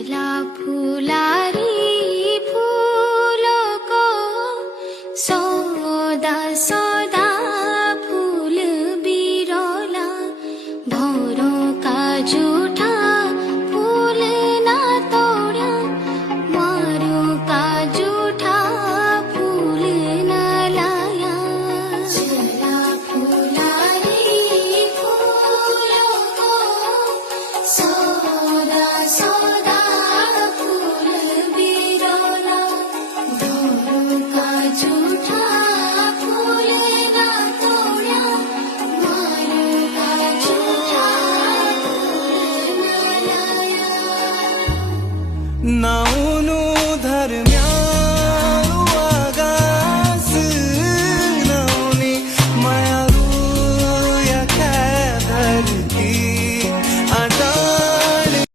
छला फुलारी फूलों सौदा सौदा फूल बिरला भौरों का झूठा फूल ना तोड़ा मारों का झूठा फूल ना लाया। छला फुलारी फूलों को सौदा सौदा फूल बिरला भौरों का झूठा फूल ना तोड़ा मारों का झूठा फूल ना लाया। ना